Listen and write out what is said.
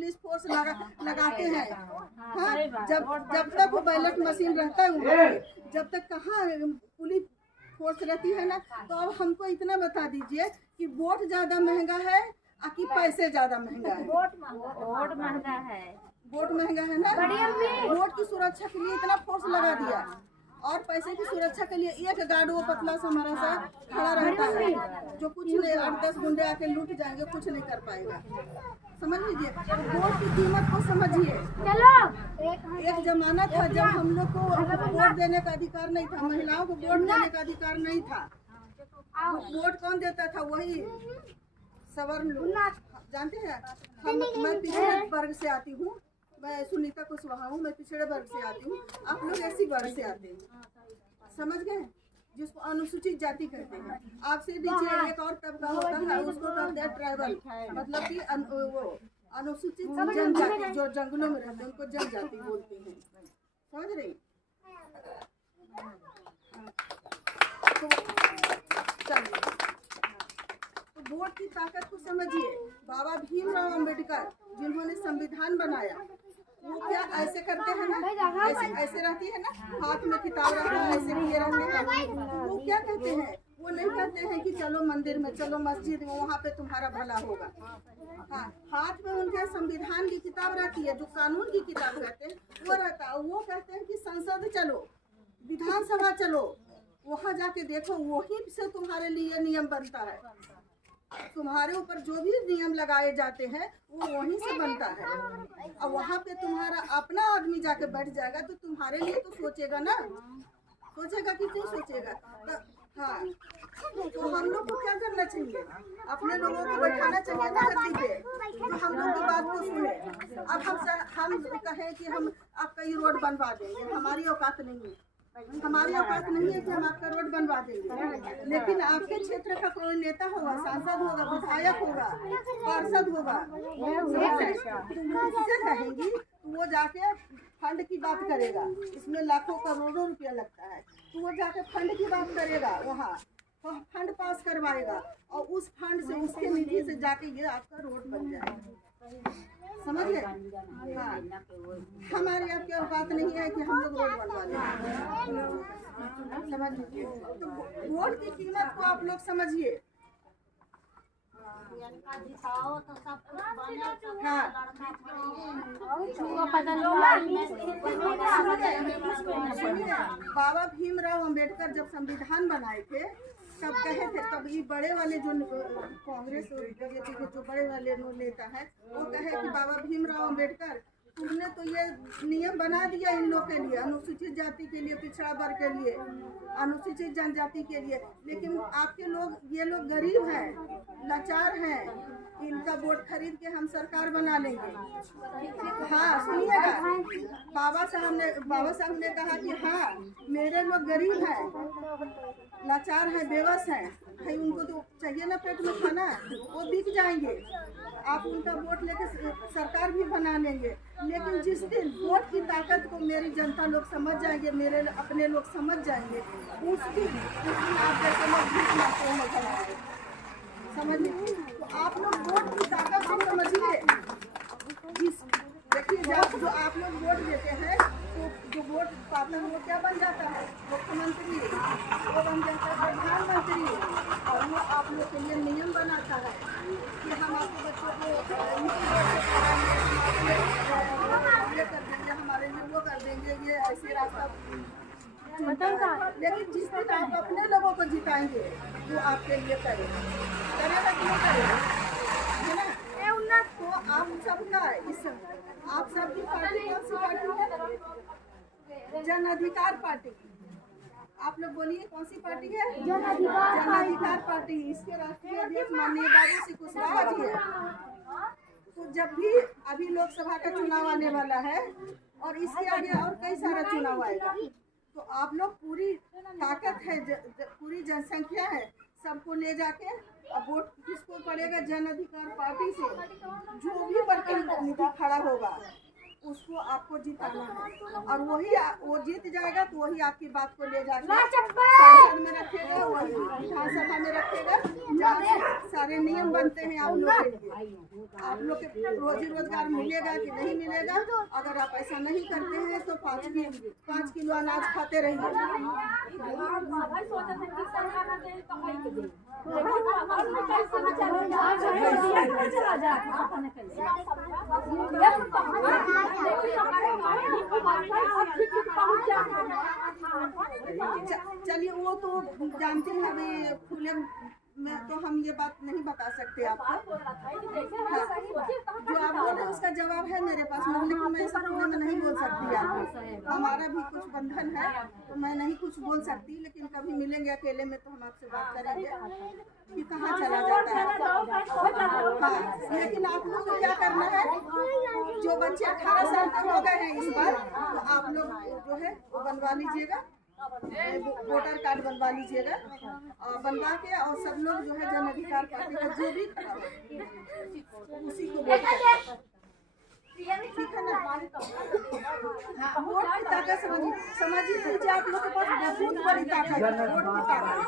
Police force लगाते हैं। हाँ, जब तक वो बैलेट मशीन रहता है जब तक कहाँ पुलिस फोर्स रहती है ना। तो अब हमको इतना बता दीजिए कि वोट ज्यादा महंगा है कि पैसे ज्यादा महंगा है? वोट महंगा है। वोट महंगा है ना। वोट की सुरक्षा के लिए इतना फोर्स लगा दिया और पैसे की सुरक्षा के लिए एक गार्ड वो पतला सा हमारा सा खड़ा रहता है जो कुछ नहीं, 8-10 गुंडे आके लूट जाएंगे, कुछ नहीं कर पाएगा। समझ लीजिए, वोट की कीमत को समझिए। एक जमाना था जब हम लोग को वोट देने का अधिकार नहीं था, महिलाओं को वोट देने का अधिकार नहीं था। वोट कौन देता था? वही सवर्ण लोग। जानते हैं, मैं पिछड़े वर्ग से आती हूँ, मैं सुनीता कुशवाहा हूँ, मैं पिछड़े वर्ग से आती हूँ, आप लोग ऐसी वर्ग से आते हैं। समझ गए? जिसको अनुसूचित जाति कहते हैं। आपसे नीचे एक और तबका होता है, उसको कहते हैं ट्राइबल, मतलब कि वो अनुसूचित जनजाति जो जंगलों में रहते हैं उनको जनजाति बोलते हैं। समझ रही? तो वोट की ताकत को समझिए। बाबा भीमराव अंबेडकर जिन्होंने संविधान बनाया, वो क्या ऐसे करते हैं ना, ऐसे रहती है ना, हाथ में किताब रखते हैं, ऐसे किए रहते हैं। वो क्या कहते हैं? वो नहीं कहते हैं कि चलो मंदिर में, चलो मस्जिद में, वहाँ पे तुम्हारा भला होगा। हाँ, हाथ में उनके संविधान की किताब रहती है, जो कानून की किताब कहते हैं वो रहता है। वो कहते हैं कि संसद चलो, विधानसभा चलो, वहाँ जाके देखो, वहीं से तुम्हारे लिए नियम बनता है। तुम्हारे ऊपर जो भी नियम लगाए जाते हैं वो वहीं से बनता है। और वहाँ पे तुम्हारा अपना आदमी जाके बैठ जाएगा तो तुम्हारे लिए तो सोचेगा ना, सोचेगा कि नहीं सोचेगा? तो हाँ, तो हम लोग को क्या करना चाहिए? अपने लोगों को बैठाना चाहिए ना गद्दी पे, तो हम लोग की बात को सुने। अब हम कहें कि हम आपका ये रोड बनवा देंगे, हमारी औकात नहीं है। हमारी औकात नहीं है कि हम आपका रोड बनवा देंगे, लेकिन आपके क्षेत्र का कोई नेता होगा, सांसद होगा, विधायक होगा, पार्षद होगा, उससे कहेंगी वो जाके फंड की बात करेगा। इसमें लाखों करोड़ों रुपया लगता है, तो वो जाके फंड की बात करेगा, वहाँ तो फंड पास करवाएगा और उस फंड से, उसके निधि से जाके ये आपका रोड बन जाएगा। समझ गए? हाँ, हमारे आपकी औकात नहीं है कि हम लोग रोड बनवा लें। समझ लीजिए, तो वोट की कीमत को आप लोग समझिए। हाँ, बाबा भीमराव अंबेडकर जब संविधान बनाए थे तब कहे थे, तब ये बड़े वाले जो कांग्रेस और बीजेपी के जो बड़े वाले नेता हैं वो कहे कि बाबा भीमराव अंबेडकर तुमने तो ये नियम बना दिया इन लोग के लिए, अनुसूचित जाति के लिए, पिछड़ा वर्ग के लिए, अनुसूचित जनजाति के लिए, लेकिन आपके लोग, ये लोग गरीब हैं, लाचार हैं, इनका वोट खरीद के हम सरकार बना लेंगे। हाँ सुनिएगा, बाबा साहब ने कहा कि हाँ मेरे लोग गरीब हैं, लाचार हैं, बेबस हैं, भाई उनको तो चाहिए ना पेट में खाना, वो बिक जाएंगे, आप उनका वोट लेके सरकार भी बना लेंगे। लेकिन जिस दिन वोट की ताकत को मेरी जनता लोग समझ जाएंगे, मेरे अपने लोग समझ जाएंगे, उस दिन आप जैसे लोग भीख मांगते हैं, समझ लीजिए। तो आप लोग वोट की ताकत को समझिए। देखिए, जब जो आप लोग वोट देते हैं तो जो वोट पाता है वो क्या बन जाता है? मुख्यमंत्री, वो बन जाता है प्रधानमंत्री, और वो आप लोग के लिए नियम बनाता है कि हम आपके बच्चों को ये कर देंगे, हमारे लिए वो कर देंगे, ये ऐसे रास्ता बताएगा। लेकिन जिस दिन आप अपने लोगों को जिताएंगे वो आपके लिए करेगा कि नहीं करेगा, है ना? तो आप सबका आप सबकी पार्टी कौन सी पार्टी है? जन अधिकार पार्टी। आप लोग बोलिए कौन सी पार्टी है? जन अधिकार पार्टी। इसके राष्ट्रीय अध्यक्ष माननीय बाबू श्री कुशवाहा जी है। तो जब भी अभी लोकसभा का चुनाव आने वाला है और इसके आगे और कई सारा चुनाव आएगा, तो आप लोग पूरी ताकत है, पूरी जनसंख्या है, सबको ले जाके अब वोट किसको पड़ेगा? जन अधिकार पार्टी से जो भी प्रतिनिधि खड़ा होगा उसको आपको जिताना है और वो जीत जाएगा तो वही आपकी बात को ले जाकर संसद में रखेगा, वही विधानसभा में रखेगा, जहाँ से सारे नियम बनते हैं आप लोग के लिए। आप लोग के रोजी रोजगार मिलेगा कि नहीं मिलेगा। अगर आप ऐसा नहीं करते हैं तो 5 किलो अनाज खाते रहिए। चलिए वो तो जानते हैं, अभी खुले में तो हम ये बात नहीं बता सकते आपको। जो आप बोल रहे हैं उसका जवाब है मेरे पास, लेकिन मैं ऐसा खुले में नहीं बोल सकती आपको। हमारा भी कुछ बंधन है तो मैं नहीं कुछ बोल सकती, लेकिन कभी मिलेंगे अकेले में तो हम आपसे बात करेंगे कि कहाँ चला जाता है। हाँ, लेकिन आप लोग को क्या करना है, जो बच्चे 18 साल के हो गए हैं इस बार, तो आप लोग जो है वो बनवा लीजिएगा, वोटर कार्ड बनवा लीजिएगा और बनवा के, और सब लोग जो है जन अधिकार पार्टी का जो भी खड़ा हो उसी को वोट करें। ठीक है ना? हाँ, वोट की ताकत समझिए आप लोग के पास बहुत बड़ी ताकत है, वोट की ताकत।